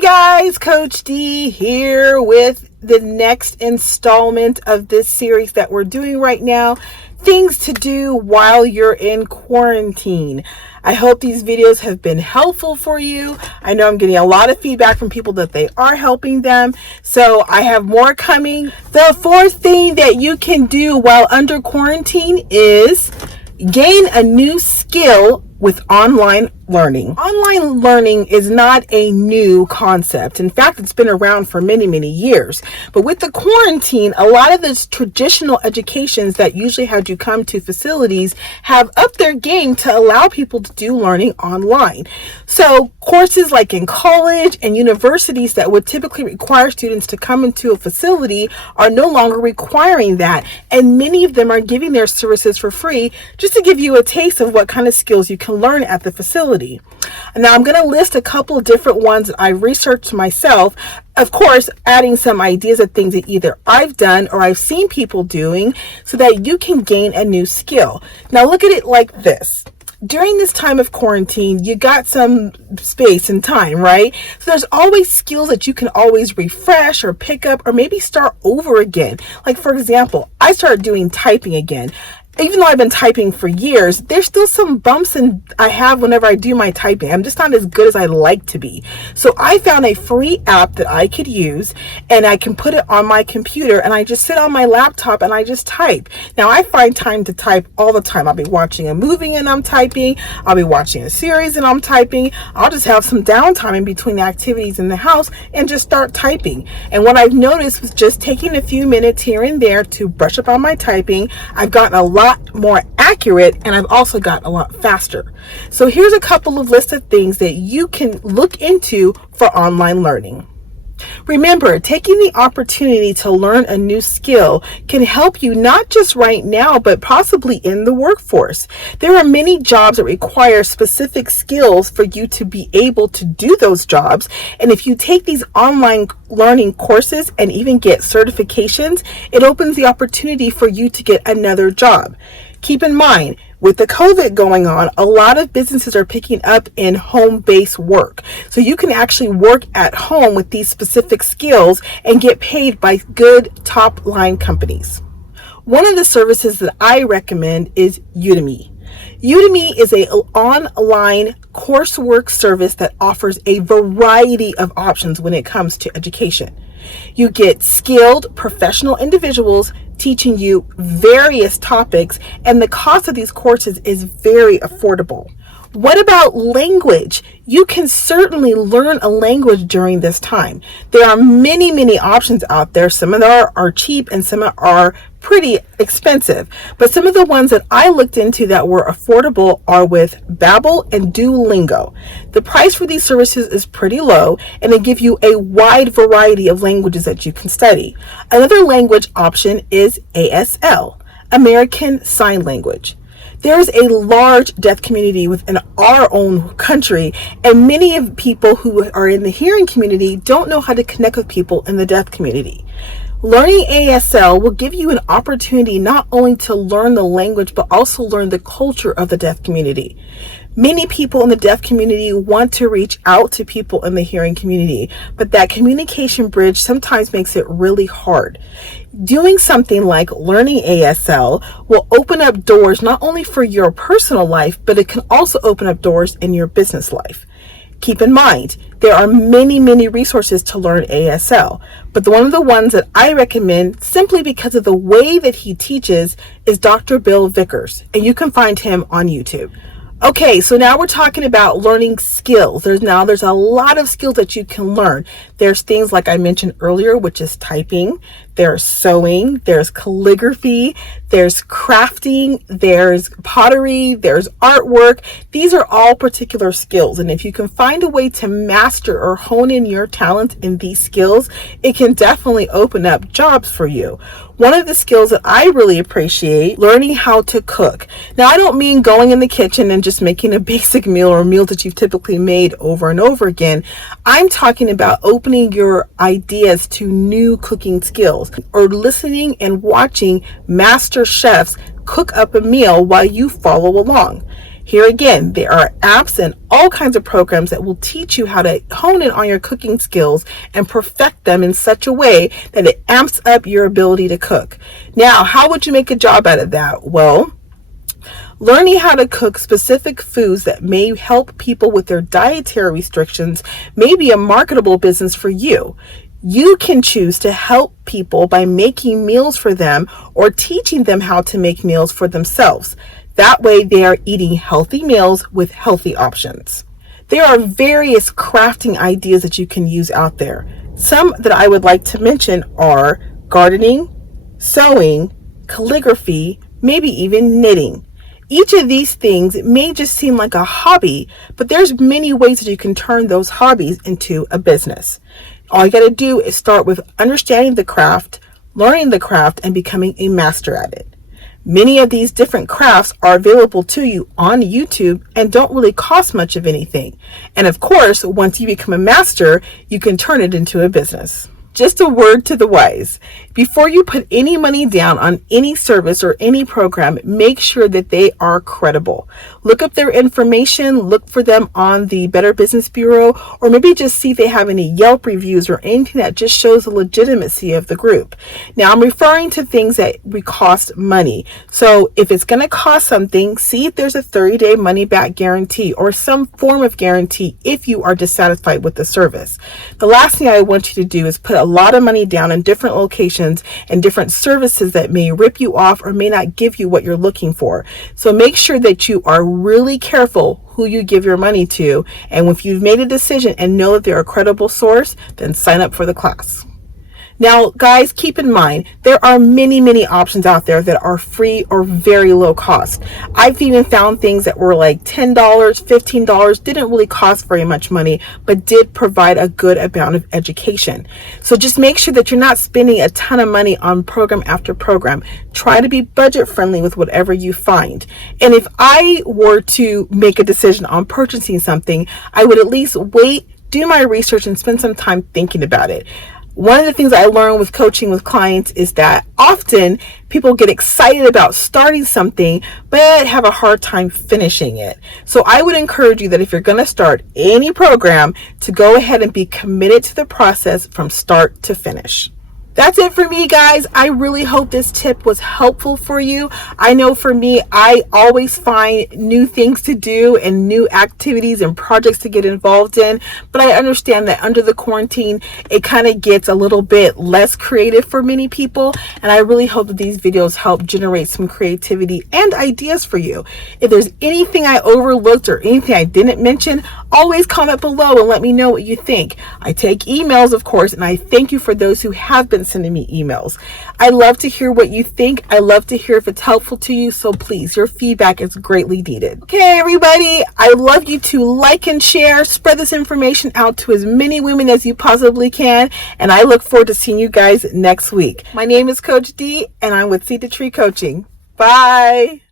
Hey guys, Coach D here with the next installment of this series that we're doing right now, things to do while you're in quarantine. I hope these videos have been helpful for you. I know I'm getting a lot of feedback from people that they are helping them, so I have more coming. The fourth thing that you can do while under quarantine is gain a new skill with online learning. Online learning is not a new concept. In fact, it's been around for many, many years. But with the quarantine, a lot of those traditional educations that usually had you come to facilities have upped their game to allow people to do learning online. So courses like in college and universities that would typically require students to come into a facility are no longer requiring that. And many of them are giving their services for free just to give you a taste of what kind of skills you can learn at the facility. Now I'm going to list a couple of different ones that I researched myself, of course adding some ideas of things that either I've done or I've seen people doing so that you can gain a new skill. Now look at it like this. During this time of quarantine, you got some space and time, right? So there's always skills that you can always refresh or pick up or maybe start over again. Like for example, I started doing typing again. Even though I've been typing for years, there's still some bumps I have whenever I do my typing. I'm just not as good as I like to be. So I found a free app that I could use and I can put it on my computer and I just sit on my laptop and I just type. Now I find time to type all the time. I'll be watching a movie and I'm typing. I'll be watching a series and I'm typing. I'll just have some downtime in between the activities in the house and just start typing. And what I've noticed was just taking a few minutes here and there to brush up on my typing, I've gotten a lot more accurate and I've also gotten a lot faster. So here's a couple of lists of things that you can look into for online learning. Remember, taking the opportunity to learn a new skill can help you not just right now, but possibly in the workforce. There are many jobs that require specific skills for you to be able to do those jobs. And if you take these online learning courses and even get certifications, it opens the opportunity for you to get another job. Keep in mind, with the COVID going on, a lot of businesses are picking up in home-based work. So you can actually work at home with these specific skills and get paid by good top-line companies. One of the services that I recommend is Udemy. Udemy is an online coursework service that offers a variety of options when it comes to education. You get skilled professional individuals teaching you various topics, and the cost of these courses is very affordable. What about language? You can certainly learn a language during this time. There are many, many options out there. Some of them are cheap and some are pretty expensive. But some of the ones that I looked into that were affordable are with Babbel and Duolingo. The price for these services is pretty low and they give you a wide variety of languages that you can study. Another language option is ASL, American Sign Language. There's a large deaf community within our own country, and many of people who are in the hearing community don't know how to connect with people in the deaf community. Learning ASL will give you an opportunity not only to learn the language, but also learn the culture of the deaf community. Many people in the deaf community want to reach out to people in the hearing community, but that communication bridge sometimes makes it really hard. Doing something like learning ASL will open up doors not only for your personal life, but it can also open up doors in your business life. Keep in mind, there are many, many resources to learn ASL, but one of the ones that I recommend simply because of the way that he teaches is Dr. Bill Vickers, and you can find him on YouTube. Okay, so now we're talking about learning skills. There's a lot of skills that you can learn. There's things like I mentioned earlier, which is typing, there's sewing, there's calligraphy, there's crafting, there's pottery, there's artwork. These are all particular skills. And if you can find a way to master or hone in your talent in these skills, it can definitely open up jobs for you. One of the skills that I really appreciate, learning how to cook. Now, I don't mean going in the kitchen and just making a basic meal or a meal that you've typically made over and over again. I'm talking about opening your ideas to new cooking skills or listening and watching master chefs cook up a meal while you follow along. Here again, there are apps and all kinds of programs that will teach you how to hone in on your cooking skills and perfect them in such a way that it amps up your ability to cook. Now, how would you make a job out of that? Well, learning how to cook specific foods that may help people with their dietary restrictions may be a marketable business for you. You can choose to help people by making meals for them or teaching them how to make meals for themselves. That way they are eating healthy meals with healthy options. There are various crafting ideas that you can use out there. Some that I would like to mention are gardening, sewing, calligraphy, maybe even knitting. Each of these things may just seem like a hobby, but there's many ways that you can turn those hobbies into a business. All you got to do is start with understanding the craft, learning the craft, and becoming a master at it. Many of these different crafts are available to you on YouTube and don't really cost much of anything. And of course, once you become a master, you can turn it into a business. Just a word to the wise. Before you put any money down on any service or any program, make sure that they are credible. Look up their information, look for them on the Better Business Bureau, or maybe just see if they have any Yelp reviews or anything that just shows the legitimacy of the group. Now, I'm referring to things that cost money. So if it's going to cost something, see if there's a 30-day money-back guarantee or some form of guarantee if you are dissatisfied with the service. The last thing I want you to do is put a lot of money down in different locations and different services that may rip you off or may not give you what you're looking for. So make sure that you are really careful who you give your money to. And if you've made a decision and know that they're a credible source, then sign up for the class. Now, guys, keep in mind, there are many, many options out there that are free or very low cost. I've even found things that were like $10, $15, didn't really cost very much money, but did provide a good amount of education. So just make sure that you're not spending a ton of money on program after program. Try to be budget friendly with whatever you find. And if I were to make a decision on purchasing something, I would at least wait, do my research, and spend some time thinking about it. One of the things I learned with coaching with clients is that often people get excited about starting something, but have a hard time finishing it. So I would encourage you that if you're going to start any program, to go ahead and be committed to the process from start to finish. That's it for me, guys. I really hope this tip was helpful for you. I know for me, I always find new things to do and new activities and projects to get involved in. But I understand that under the quarantine, it kind of gets a little bit less creative for many people. And I really hope that these videos help generate some creativity and ideas for you. If there's anything I overlooked or anything I didn't mention, always comment below and let me know what you think. I take emails, of course, and I thank you for those who have been sending me emails. I love to hear what you think. I love to hear if it's helpful to you. So please, your feedback is greatly needed. Okay, everybody, I love you to like and share, spread this information out to as many women as you possibly can. And I look forward to seeing you guys next week. My name is Coach D, and I'm with Seed to Tree Coaching. Bye.